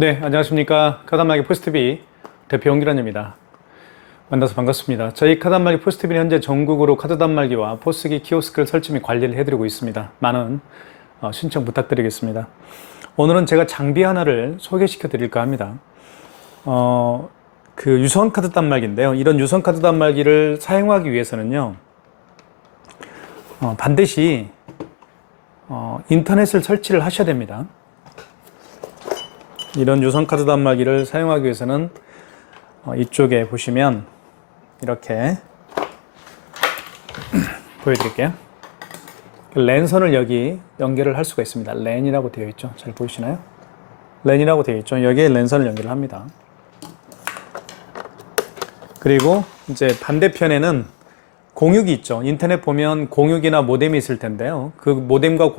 네, 안녕하십니까. 카단말기 포스트비 대표 홍기란입니다. 만나서 반갑습니다. 저희 카단말기 포스트비는 현재 전국으로 카드 단말기와 포스기 키오스크를 설치 및 관리를 해드리고 있습니다. 많은 신청 부탁드리겠습니다. 오늘은 제가 장비 하나를 소개시켜 드릴까 합니다. 그 유선 카드 단말기인데요. 이런 유선 카드 단말기를 사용하기 위해서는요, 반드시 인터넷을 설치를 하셔야 됩니다. 이런 유선 카드 단말기를 사용하기 위해서는 이쪽에 보시면 이렇게 보여드릴게요. 랜선을 여기 연결을 할 수가 있습니다. 랜이라고 되어 있죠. 잘 보이시나요? 랜이라고 되어 있죠. 여기에 랜선을 연결을 합니다. 그리고 이제 반대편에는 공유기 있죠. 인터넷 보면 공유기나 모뎀이 있을 텐데요. 그 모뎀과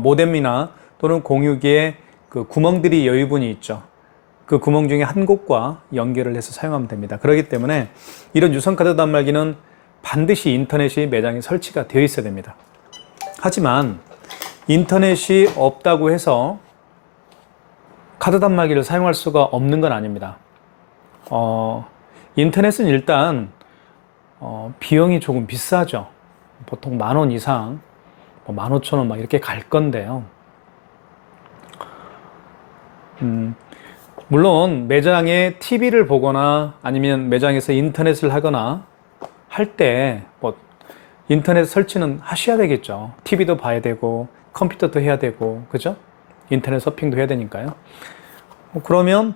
모뎀이나 또는 공유기에 그 구멍들이 여유분이 있죠. 그 구멍 중에 한 곳과 연결을 해서 사용하면 됩니다. 그렇기 때문에 이런 유선 카드 단말기는 반드시 인터넷이 매장에 설치가 되어 있어야 됩니다. 하지만 인터넷이 없다고 해서 카드 단말기를 사용할 수가 없는 건 아닙니다. 인터넷은 일단 비용이 조금 비싸죠. 보통 10,000원 이상, 15,000원 막 이렇게 갈 건데요. 물론 매장에 TV를 보거나 아니면 매장에서 인터넷을 하거나 할 때 인터넷 설치는 하셔야 되겠죠. TV도 봐야 되고 컴퓨터도 해야 되고, 그죠? 인터넷 서핑도 해야 되니까요. 그러면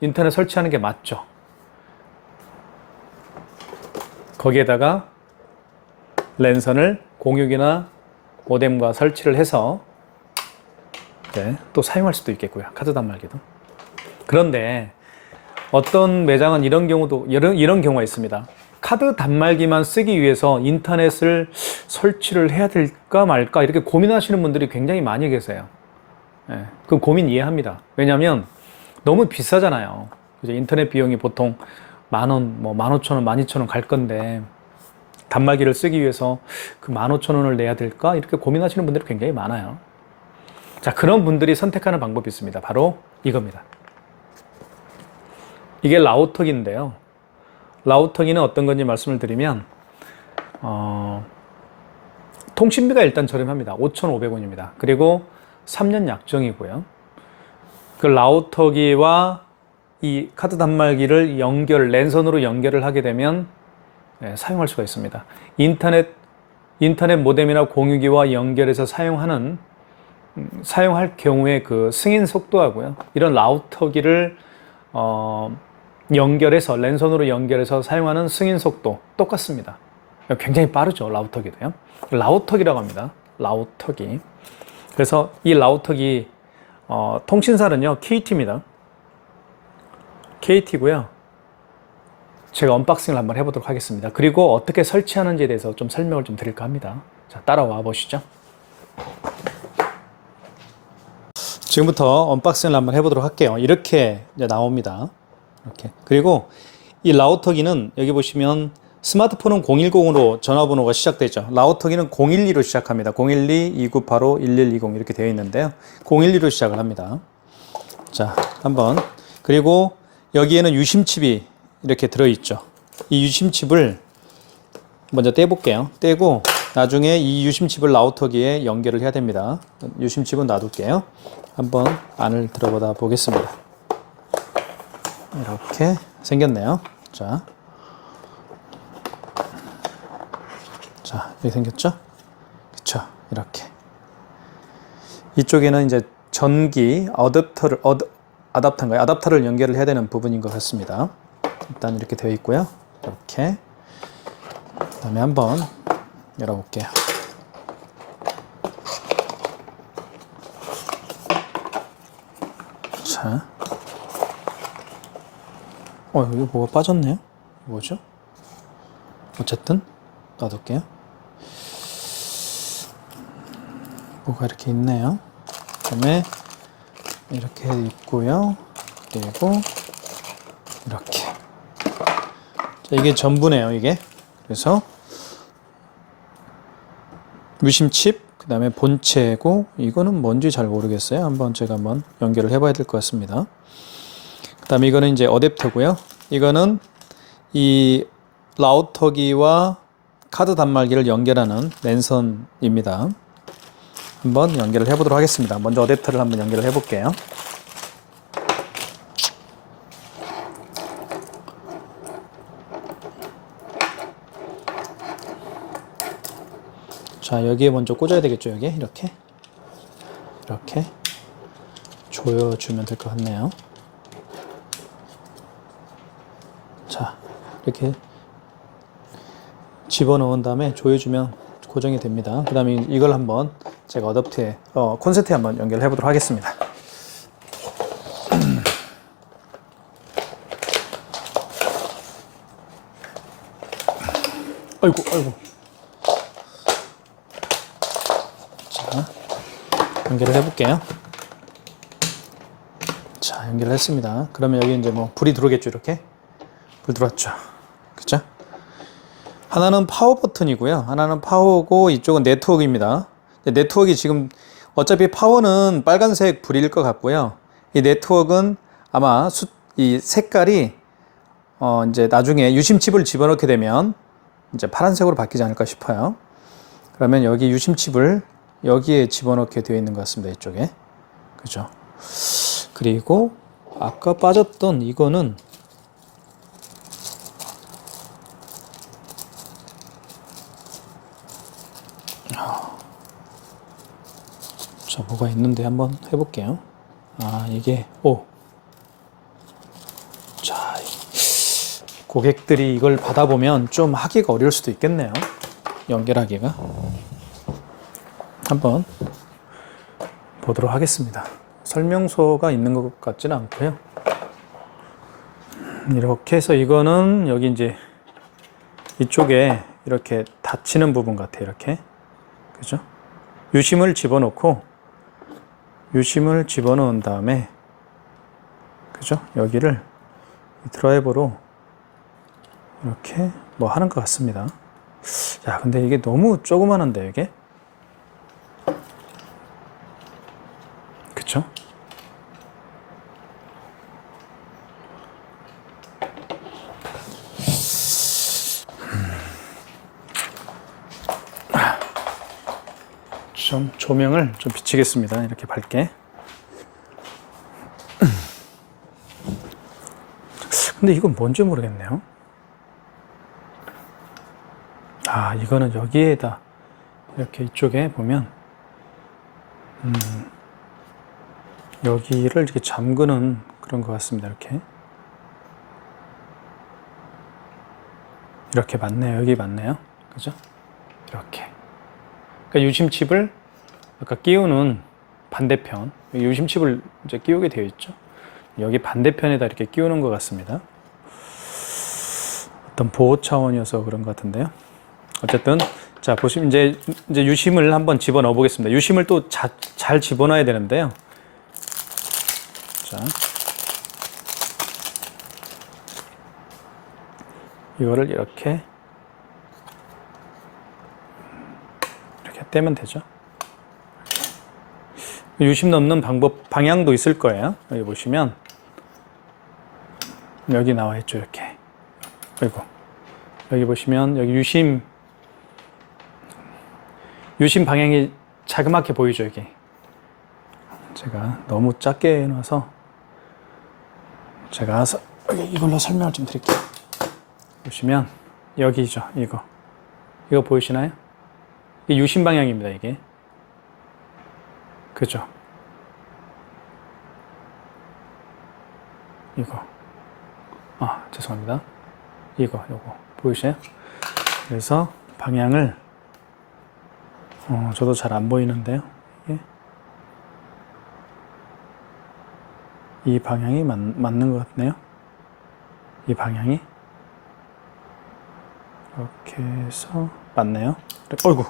인터넷 설치하는 게 맞죠. 거기에다가 랜선을 공유기나 모뎀과 설치를 해서 또 사용할 수도 있겠고요. 카드 단말기도. 그런데 어떤 매장은 이런 경우가 있습니다. 카드 단말기만 쓰기 위해서 인터넷을 설치를 해야 될까 말까 이렇게 고민하시는 분들이 굉장히 많이 계세요. 그 고민 이해합니다. 왜냐하면 너무 비싸잖아요. 그죠? 인터넷 비용이 보통 10,000원, 15,000원, 12,000원 갈 건데 단말기를 쓰기 위해서 그 15,000원을 내야 될까 이렇게 고민하시는 분들이 굉장히 많아요. 자, 그런 분들이 선택하는 방법이 있습니다. 바로 이겁니다. 이게 라우터기인데요. 라우터기는 어떤 건지 말씀을 드리면 통신비가 일단 저렴합니다. 5,500원입니다. 그리고 3년 약정이고요. 그 라우터기와 이 카드 단말기를 랜선으로 연결을 하게 되면 사용할 수가 있습니다. 인터넷 모뎀이나 공유기와 연결해서 사용할 경우에 그 승인 속도하고요. 이런 라우터기를 랜선으로 연결해서 사용하는 승인 속도 똑같습니다. 굉장히 빠르죠. 라우터기도요. 라우터기라고 합니다. 라우터기. 그래서 이 라우터기 통신사는요, KT입니다. KT고요. 제가 언박싱을 한번 해보도록 하겠습니다. 그리고 어떻게 설치하는지에 대해서 좀 설명을 좀 드릴까 합니다. 자, 따라와 보시죠. 지금부터 언박싱을 한번 해보도록 할게요. 이렇게 이제 나옵니다. 이렇게. 그리고 이 라우터기는 여기 보시면 스마트폰은 010으로 전화번호가 시작되죠. 라우터기는 012로 시작합니다. 012-2985-1120 이렇게 되어 있는데요. 012로 시작을 합니다. 자, 한번. 그리고 여기에는 유심칩이 이렇게 들어있죠. 이 유심칩을 먼저 떼볼게요. 떼고 나중에 이 유심칩을 라우터기에 연결을 해야 됩니다. 유심칩은 놔둘게요. 한번 안을 들어보다 보겠습니다. 이렇게 생겼네요. 자, 이렇게 생겼죠? 그쵸? 이렇게. 이쪽에는 이제 전기 아답터를 연결을 해야 되는 부분인 것 같습니다. 일단 이렇게 되어 있고요. 이렇게. 그 다음에 한번 열어볼게요. 자. 이거 뭐가 빠졌네요? 뭐죠? 어쨌든 놔둘게요. 뭐가 이렇게 있네요. 그 다음에 이렇게 있고요. 그리고 이렇게. 자, 이게 전부네요, 이게. 그래서 유심칩, 그 그 다음에 본체고, 이거는 뭔지 잘 모르겠어요. 제가 한번 연결을 해봐야 될 것 같습니다. 그 다음에 이거는 이제 어댑터고요. 이거는 이 라우터기와 카드 단말기를 연결하는 랜선입니다. 한번 연결을 해보도록 하겠습니다. 먼저 어댑터를 한번 연결을 해볼게요. 자, 여기에 먼저 꽂아야 되겠죠. 여기 이렇게 조여주면 될 것 같네요. 자, 이렇게 집어넣은 다음에 조여주면 고정이 됩니다. 그 다음에 이걸 한번 제가 어댑터에 콘센트에 한번 연결해 보도록 하겠습니다. 아이고. 자, 연결을 해볼게요. 자, 연결을 했습니다. 그러면 여기 이제 뭐 불이 들어오겠죠. 이렇게 불 들어왔죠. 그죠? 하나는 파워 버튼이고요. 하나는 파워고 이쪽은 네트워크입니다. 네트워크가 지금 어차피 파워는 빨간색 불일 것 같고요. 이 네트워크는 아마 이 색깔이 이제 나중에 유심칩을 집어넣게 되면 이제 파란색으로 바뀌지 않을까 싶어요. 그러면 여기 유심칩을 여기에 집어넣게 되어 있는 것 같습니다. 이쪽에. 그죠? 그리고 아까 빠졌던 이거는 자, 뭐가 있는데 한번 해볼게요. 아, 이게 자, 고객들이 이걸 받아보면 좀 하기가 어려울 수도 있겠네요. 연결하기가. 한번 보도록 하겠습니다. 설명서가 있는 것 같지는 않고요. 이렇게 해서 이거는 여기 이제 이쪽에 이렇게 닫히는 부분 같아요. 이렇게. 그죠? 유심을 집어넣은 다음에, 그죠? 여기를 드라이버로 이렇게 뭐 하는 것 같습니다. 야, 근데 이게 너무 조그만한데, 이게? 그쵸? 좀 조명을 좀 비치겠습니다. 이렇게 밝게. 근데 이건 뭔지 모르겠네요. 아, 이거는 여기에다 이렇게 이쪽에 보면 여기를 이렇게 잠그는 그런 것 같습니다. 이렇게 맞네요. 여기 맞네요. 그죠? 이렇게. 그러니까 유심칩을 아까 끼우는 반대편, 유심칩을 이제 끼우게 되어 있죠. 여기 반대편에다 이렇게 끼우는 것 같습니다. 어떤 보호 차원이어서 그런 것 같은데요. 어쨌든 자, 보시면 이제 유심을 한번 집어넣어 보겠습니다. 유심을 또 잘 집어넣어야 되는데요. 자, 이거를 이렇게 떼면 되죠. 유심 넣는 방향도 있을 거예요. 여기 보시면 여기 나와 있죠. 이렇게. 그리고 여기 보시면 여기 유심 방향이 자그맣게 보이죠. 이게 제가 너무 작게 해놔서 제가 이걸로 설명을 좀 드릴게요. 보시면 여기죠. 이거 보이시나요? 이게 유심 방향입니다. 이게. 그죠? 죄송합니다. 요거 보이세요? 그래서 방향을 저도 잘 안 보이는데요. 이 방향이 맞는 것 같네요. 이 방향이 이렇게 해서 맞네요. 어이구.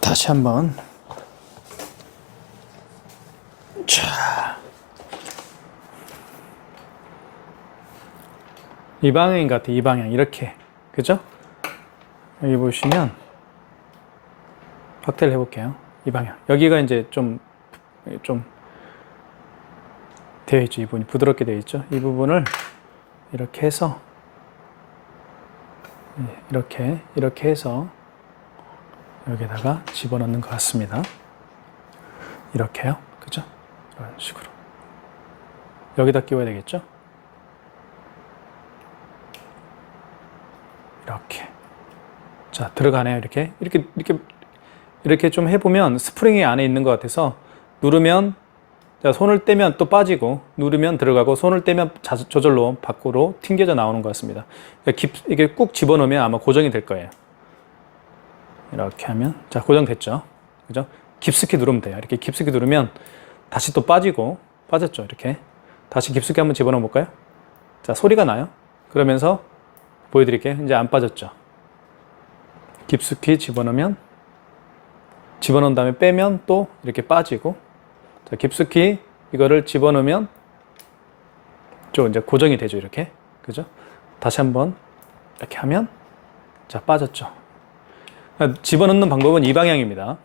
다시 한번. 자, 이 방향인 것 같아요. 이 방향 이렇게. 그죠? 여기 보시면 확대를 해볼게요. 이 방향. 여기가 이제 좀 되어 있죠. 이 부분이 부드럽게 되어 있죠. 이 부분을 이렇게 해서 이렇게 해서 여기다가 집어넣는 것 같습니다. 이렇게요. 그죠? 이런 식으로. 여기다 끼워야 되겠죠? 이렇게. 자, 들어가네요. 이렇게 좀 해보면 스프링이 안에 있는 것 같아서 누르면, 자, 손을 떼면 또 빠지고, 누르면 들어가고, 손을 떼면 저절로 밖으로 튕겨져 나오는 것 같습니다. 이게 꾹 집어넣으면 아마 고정이 될 거예요. 이렇게 하면, 자, 고정됐죠? 그죠? 깊숙이 누르면 돼요. 이렇게 깊숙이 누르면 다시 또 빠지고, 빠졌죠? 이렇게. 다시 깊숙이 한번 집어넣어 볼까요? 자, 소리가 나요? 그러면서 보여드릴게요. 이제 안 빠졌죠? 깊숙이 집어넣으면, 집어넣은 다음에 빼면 또 이렇게 빠지고, 자, 깊숙이 이거를 집어넣으면 좀 이제 고정이 되죠. 이렇게. 그죠? 다시 한번 이렇게 하면, 자, 빠졌죠? 집어넣는 방법은 이 방향입니다.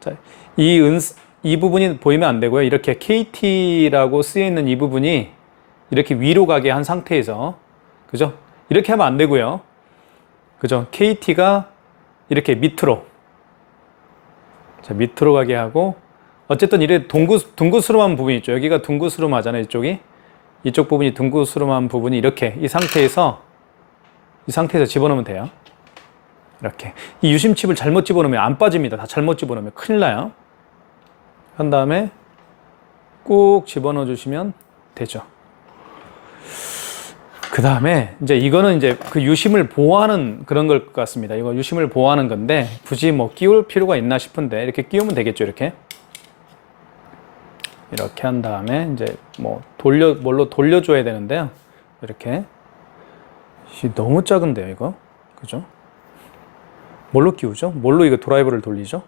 자, 이 부분이 보이면 안 되고요. 이렇게 KT라고 쓰여 있는 이 부분이 이렇게 위로 가게 한 상태에서, 그죠? 이렇게 하면 안 되고요. 그죠? KT가 이렇게 밑으로, 자, 밑으로 가게 하고, 어쨌든 이래 둥구스름한 부분이 있죠. 여기가 둥구스름하잖아요. 이쪽 부분이 둥구스름한 부분이 이렇게 이 상태에서 집어넣으면 돼요. 이렇게. 이 유심칩을 잘못 집어넣으면 안 빠집니다. 다 잘못 집어넣으면 큰일 나요. 한 다음에 꾹 집어넣어 주시면 되죠. 그 다음에 이제 이거는 이제 그 유심을 보호하는 그런 걸 것 같습니다. 이거 유심을 보호하는 건데 굳이 뭐 끼울 필요가 있나 싶은데 이렇게 끼우면 되겠죠. 이렇게 한 다음에 이제 뭐 뭘로 돌려줘야 되는데요. 이렇게. 너무 작은데요, 이거. 그죠? 뭘로 끼우죠? 뭘로 이거 드라이버를 돌리죠?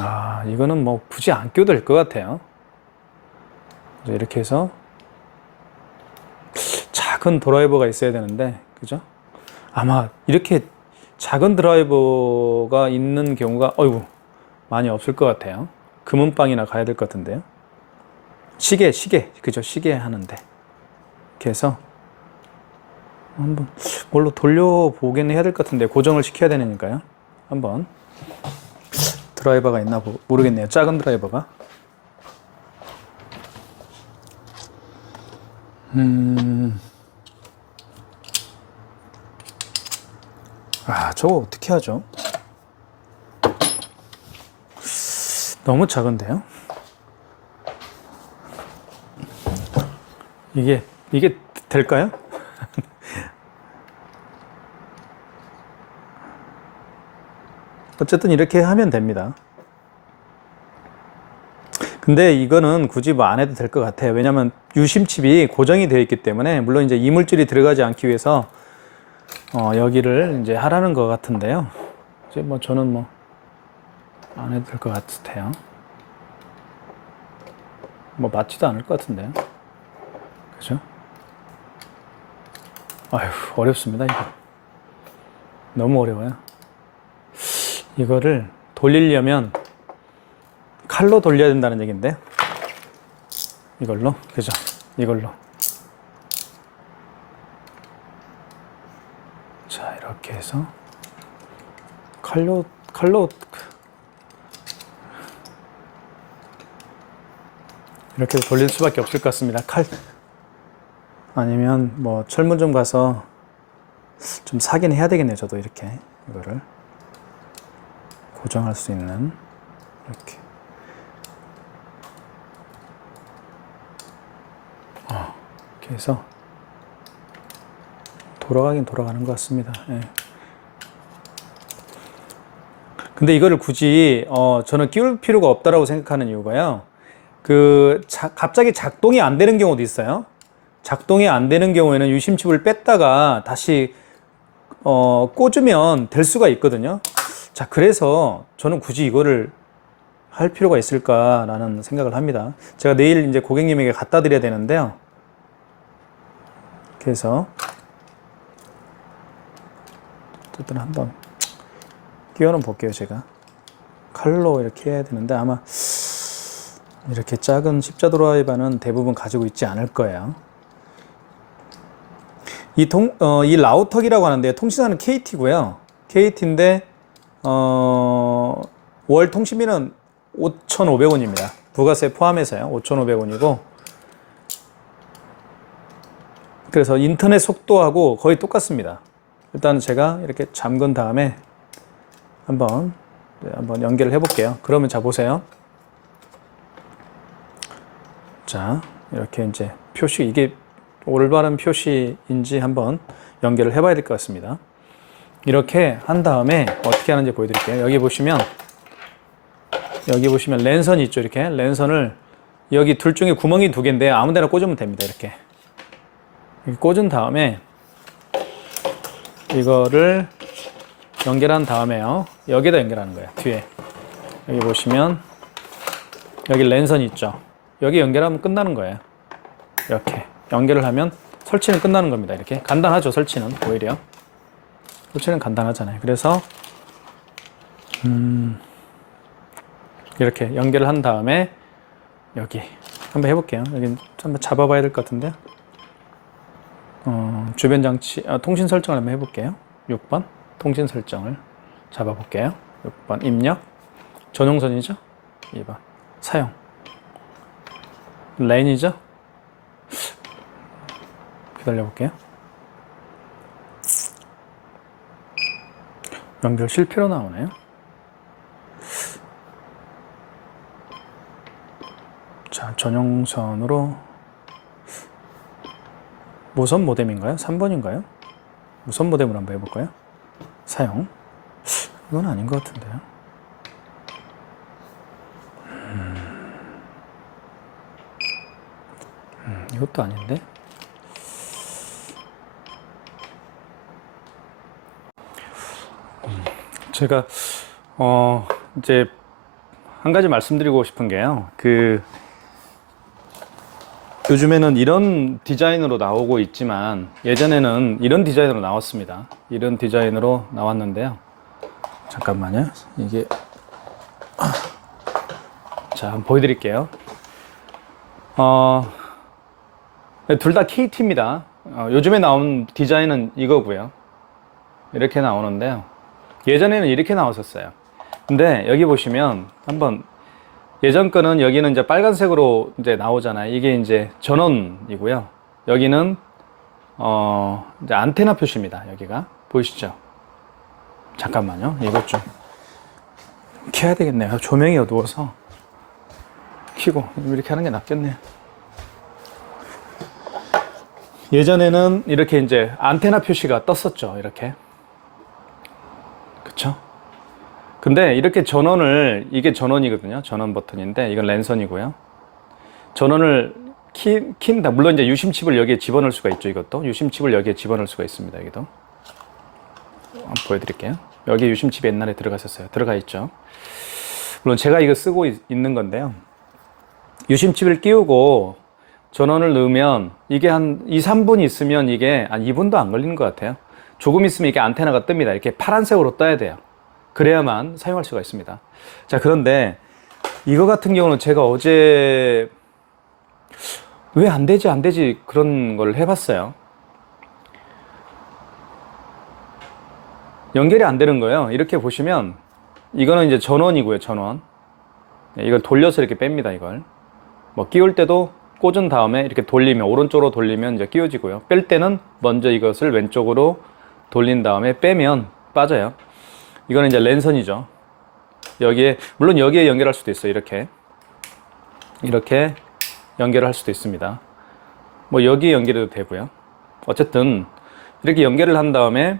아, 이거는 뭐 굳이 안 끼워도 될 것 같아요. 이렇게 해서 작은 드라이버가 있어야 되는데, 그죠? 아마 이렇게 작은 드라이버가 있는 경우가, 많이 없을 것 같아요. 금은방이나 가야 될 것 같은데요. 시계, 그죠? 시계 하는데. 이렇게 해서 한번 뭘로 돌려보긴 해야 될 것 같은데 고정을 시켜야 되니까요. 한번 드라이버가 있나 모르겠네요. 작은 드라이버가. 저거 어떻게 하죠? 너무 작은데요? 이게 될까요? 어쨌든 이렇게 하면 됩니다. 근데 이거는 굳이 뭐 안 해도 될 것 같아요. 왜냐면 유심칩이 고정이 되어 있기 때문에, 물론 이제 이물질이 들어가지 않기 위해서 여기를 이제 하라는 것 같은데요. 이제 뭐 저는 뭐 안 해도 될 것 같아요. 뭐 맞지도 않을 것 같은데요. 그죠? 아휴, 어렵습니다, 이거. 너무 어려워요. 이거를 돌리려면 칼로 돌려야 된다는 얘기인데, 이걸로, 그죠? 이걸로. 자, 이렇게 해서 칼로 이렇게 돌릴 수밖에 없을 것 같습니다. 아니면 뭐 철문점 가서 좀 사긴 해야 되겠네요. 저도 이렇게 이거를 고정할 수 있는, 이렇게. 이렇게 해서 돌아가긴 돌아가는 것 같습니다. 예. 근데 이거를 굳이 저는 끼울 필요가 없다라고 생각하는 이유가요. 갑자기 작동이 안 되는 경우도 있어요. 작동이 안 되는 경우에는 유심칩을 뺐다가 다시 꽂으면 될 수가 있거든요. 자, 그래서 저는 굳이 이거를 할 필요가 있을까라는 생각을 합니다. 제가 내일 이제 고객님에게 갖다 드려야 되는데요. 그래서 어쨌든 한번 끼워는 볼게요. 제가 칼로 이렇게 해야 되는데 아마 이렇게 작은 십자 드라이버는 대부분 가지고 있지 않을 거예요. 이 라우터기라고 하는데 통신사는 KT고요. KT인데 월 통신비는 5,500원입니다. 부가세 포함해서요. 5,500원이고 그래서 인터넷 속도하고 거의 똑같습니다. 일단 제가 이렇게 잠근 다음에 한번 연결을 해 볼게요. 그러면 자 보세요. 자, 이렇게 이제 표시, 이게 올바른 표시인지 한번 연결을 해 봐야 될 것 같습니다. 이렇게 한 다음에 어떻게 하는지 보여드릴게요. 여기 보시면 랜선이 있죠. 이렇게 랜선을 여기 둘 중에 구멍이 두 개인데 아무 데나 꽂으면 됩니다. 이렇게 꽂은 다음에 이거를 연결한 다음에요. 여기다 연결하는 거예요. 뒤에 여기 보시면 여기 랜선이 있죠. 여기 연결하면 끝나는 거예요. 이렇게 연결을 하면 설치는 끝나는 겁니다. 이렇게 간단하죠. 설치는 오히려 설치는 간단하잖아요. 그래서 이렇게 연결을 한 다음에 여기 한번 해볼게요. 여기 한번 잡아봐야 될 것 같은데 주변 장치 통신 설정을 한번 해볼게요. 6번 통신 설정을 잡아볼게요. 6번 입력 전용선이죠. 2번 사용 랜이죠. 기다려볼게요. 연결 실패로 나오네요. 자, 전용선으로 무선 모뎀인가요? 3번인가요? 무선 모뎀으로 한번 해볼까요? 사용. 이건 아닌 것 같은데요. 이것도 아닌데. 제가 이제 한 가지 말씀드리고 싶은 게요. 요즘에는 이런 디자인으로 나오고 있지만 예전에는 이런 디자인으로 나왔습니다. 이런 디자인으로 나왔는데요. 잠깐만요. 이게 자, 한번 보여드릴게요. 둘 다 KT입니다. 요즘에 나온 디자인은 이거고요. 이렇게 나오는데요. 예전에는 이렇게 나왔었어요. 근데 여기 보시면 한번 예전 거는 여기는 이제 빨간색으로 이제 나오잖아요. 이게 이제 전원이고요. 여기는 이제 안테나 표시입니다. 여기가 보이시죠? 잠깐만요. 이것 좀 켜야 되겠네요. 조명이 어두워서 켜고 이렇게 하는 게 낫겠네요. 예전에는 이렇게 이제 안테나 표시가 떴었죠. 이렇게. 그쵸? 근데 이렇게 전원을, 이게 전원이거든요. 전원 버튼인데, 이건 랜선이고요. 전원을 킨다. 물론 이제 유심칩을 여기에 집어넣을 수가 있죠. 이것도. 유심칩을 여기에 집어넣을 수가 있습니다. 여기도. 한번 보여드릴게요. 여기 유심칩이 옛날에 들어갔었어요. 들어가 있죠. 물론 제가 이거 쓰고 있는 건데요. 유심칩을 끼우고 전원을 넣으면 이게 한 2, 3분 있으면 이게 한 2분도 안 걸리는 것 같아요. 조금 있으면 이게 안테나가 뜹니다. 이렇게 파란색으로 떠야 돼요. 그래야만 사용할 수가 있습니다. 자, 그런데 이거 같은 경우는 제가 어제 왜 안 되지 그런 걸 해봤어요. 연결이 안 되는 거예요. 이렇게 보시면 이거는 이제 전원이고요. 전원. 이걸 돌려서 이렇게 뺍니다. 이걸 뭐 끼울 때도 꽂은 다음에 이렇게 돌리면, 오른쪽으로 돌리면 이제 끼워지고요. 뺄 때는 먼저 이것을 왼쪽으로 돌린 다음에 빼면 빠져요. 이거는 이제 랜선이죠. 여기에, 물론 여기에 연결할 수도 있어요. 이렇게 연결할 수도 있습니다. 뭐 여기에 연결해도 되고요. 어쨌든 이렇게 연결을 한 다음에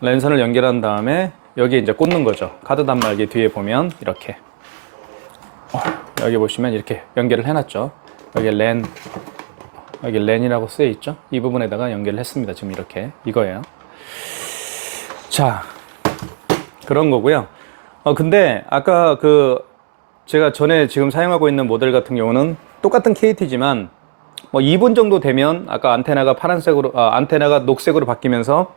랜선을 연결한 다음에 여기에 이제 꽂는 거죠. 카드 단말기 뒤에 보면 이렇게 여기 보시면 이렇게 연결을 해놨죠. 여기 랜이라고 쓰여 있죠. 이 부분에다가 연결을 했습니다. 지금 이렇게 이거예요. 자, 그런 거고요. 근데 아까 제가 전에 지금 사용하고 있는 모델 같은 경우는 똑같은 KT지만 뭐 2분 정도 되면 아까 안테나가 파란색으로 안테나가 녹색으로 바뀌면서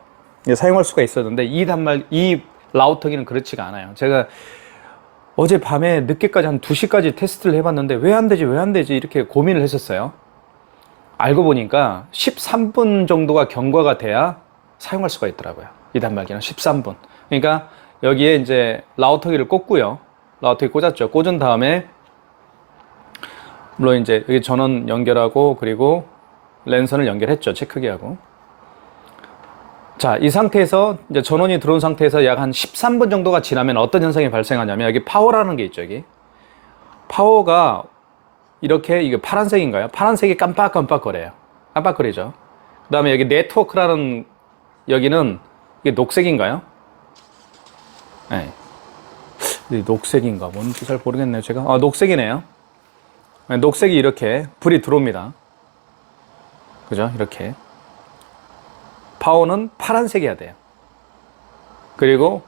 사용할 수가 있었는데 이 라우터기는 그렇지가 않아요. 제가 어제 밤에 늦게까지 한 2시까지 테스트를 해봤는데 왜 안 되지, 왜 안 되지 이렇게 고민을 했었어요. 알고 보니까 13분 정도가 경과가 돼야 사용할 수가 있더라고요. 이 단말기는 13분. 그러니까 여기에 이제 라우터기를 꽂고요. 라우터기 꽂았죠. 꽂은 다음에 물론 이제 여기 전원 연결하고 그리고 랜선을 연결했죠. 체크기하고. 자, 이 상태에서 이제 전원이 들어온 상태에서 약 한 13분 정도가 지나면 어떤 현상이 발생하냐면 여기 파워라는 게 있죠. 여기 파워가 이렇게, 이게 파란색인가요? 파란색이 깜빡깜빡거려요. 깜빡거리죠. 그 다음에 여기 네트워크라는, 여기는 이게 녹색인가요? 네. 녹색인가 뭔지 잘 모르겠네요. 제가 녹색이네요. 네, 녹색이 이렇게 불이 들어옵니다. 그죠? 이렇게 파워는 파란색이어야 돼요. 그리고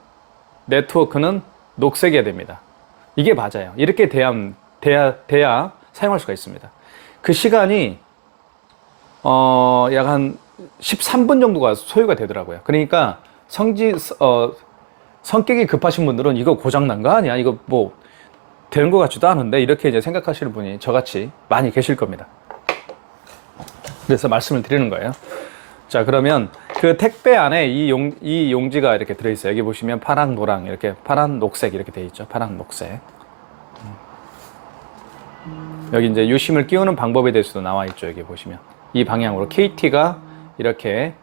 네트워크는 녹색이어야 됩니다. 이게 맞아요. 이렇게 돼야 사용할 수가 있습니다. 그 시간이 약 한 13분 정도가 소요가 되더라고요. 그러니까 성격이 급하신 분들은 이거 고장난 거 아니야? 이거 뭐 되는 것 같지도 않은데 이렇게 이제 생각하시는 분이 저같이 많이 계실 겁니다. 그래서 말씀을 드리는 거예요. 자, 그러면 그 택배 안에 이 용지가 이렇게 들어있어요. 여기 보시면 파랑, 노랑, 이렇게 파란, 녹색 이렇게 되어 있죠. 파랑, 녹색. 여기 이제 유심을 끼우는 방법에 대해서도 나와 있죠. 여기 보시면 이 방향으로 KT가 이렇게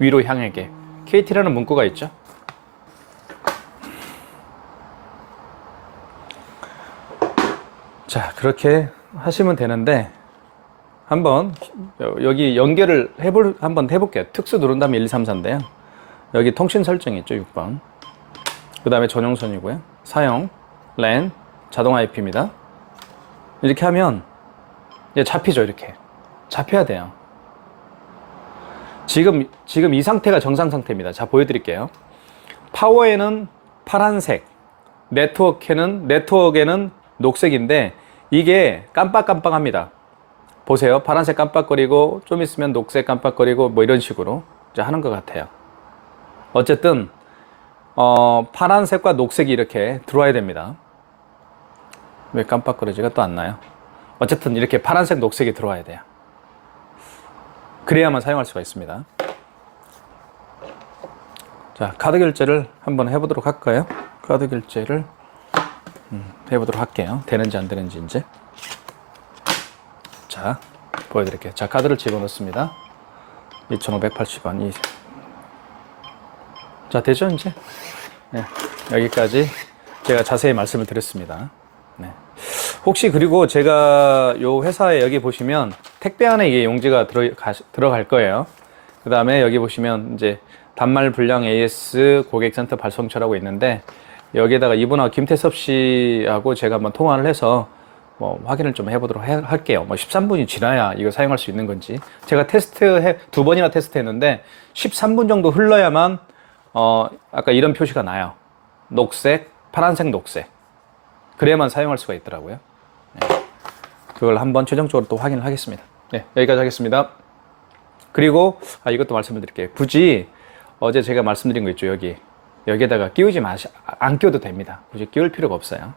위로 향하게, KT라는 문구가 있죠. 자, 그렇게 하시면 되는데 한번 여기 연결을 한번 해볼게요. 특수 누른 다음에 1, 2, 3, 4인데요. 여기 통신 설정이 있죠. 6번. 그 다음에 전용선이고요. 사용, 랜, 자동 IP입니다. 이렇게 하면 이제 잡히죠. 이렇게 잡혀야 돼요. 지금 이 상태가 정상 상태입니다. 자, 보여드릴게요. 파워에는 파란색, 네트워크에는 녹색인데 이게 깜빡깜빡합니다. 보세요. 파란색 깜빡거리고 좀 있으면 녹색 깜빡거리고 뭐 이런 식으로 이제 하는 것 같아요. 어쨌든 파란색과 녹색이 이렇게 들어와야 됩니다. 왜 깜빡거리지가 또 안 나요? 어쨌든 이렇게 파란색, 녹색이 들어와야 돼요. 그래야만 사용할 수가 있습니다. 자, 카드 결제를 한번 해보도록 할까요? 카드 결제를 해보도록 할게요. 되는지 안 되는지 이제. 자, 보여드릴게요. 자, 카드를 집어넣습니다. 2,580원. 자, 되죠, 이제? 네, 여기까지 제가 자세히 말씀을 드렸습니다. 네. 혹시 그리고 제가 요 회사에 여기 보시면 택배 안에 이게 용지가 들어갈 거예요. 그 다음에 여기 보시면 이제 단말 불량 AS 고객센터 발송처라고 있는데 여기에다가 이분하고 김태섭 씨하고 제가 한번 통화를 해서 뭐 확인을 좀 해보도록 할게요. 뭐 13분이 지나야 이거 사용할 수 있는 건지. 제가 2번이나 테스트했는데 13분 정도 흘러야만 아까 이런 표시가 나요. 녹색, 파란색, 녹색. 그래야만 사용할 수가 있더라고요. 네. 그걸 한번 최종적으로 또 확인을 하겠습니다. 네, 여기까지 하겠습니다. 그리고 이것도 말씀을 드릴게요. 굳이 어제 제가 말씀드린 거 있죠. 여기에다가 안 끼워도 됩니다. 굳이 끼울 필요가 없어요.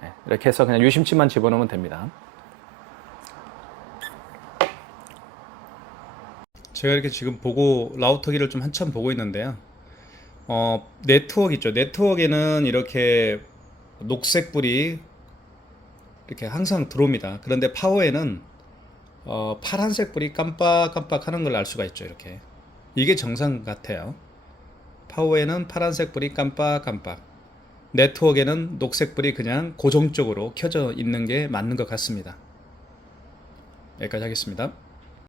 네, 이렇게 해서 그냥 유심칩만 집어넣으면 됩니다. 제가 이렇게 지금 라우터기를 좀 한참 보고 있는데요. 네트워크 있죠. 네트워크에는 이렇게 녹색 불이 이렇게 항상 들어옵니다. 그런데 파워에는 파란색 불이 깜빡깜빡 하는 걸 알 수가 있죠. 이게 정상 같아요. 파워에는 파란색 불이 깜빡깜빡, 네트워크에는 녹색 불이 그냥 고정적으로 켜져 있는 게 맞는 것 같습니다. 여기까지 하겠습니다.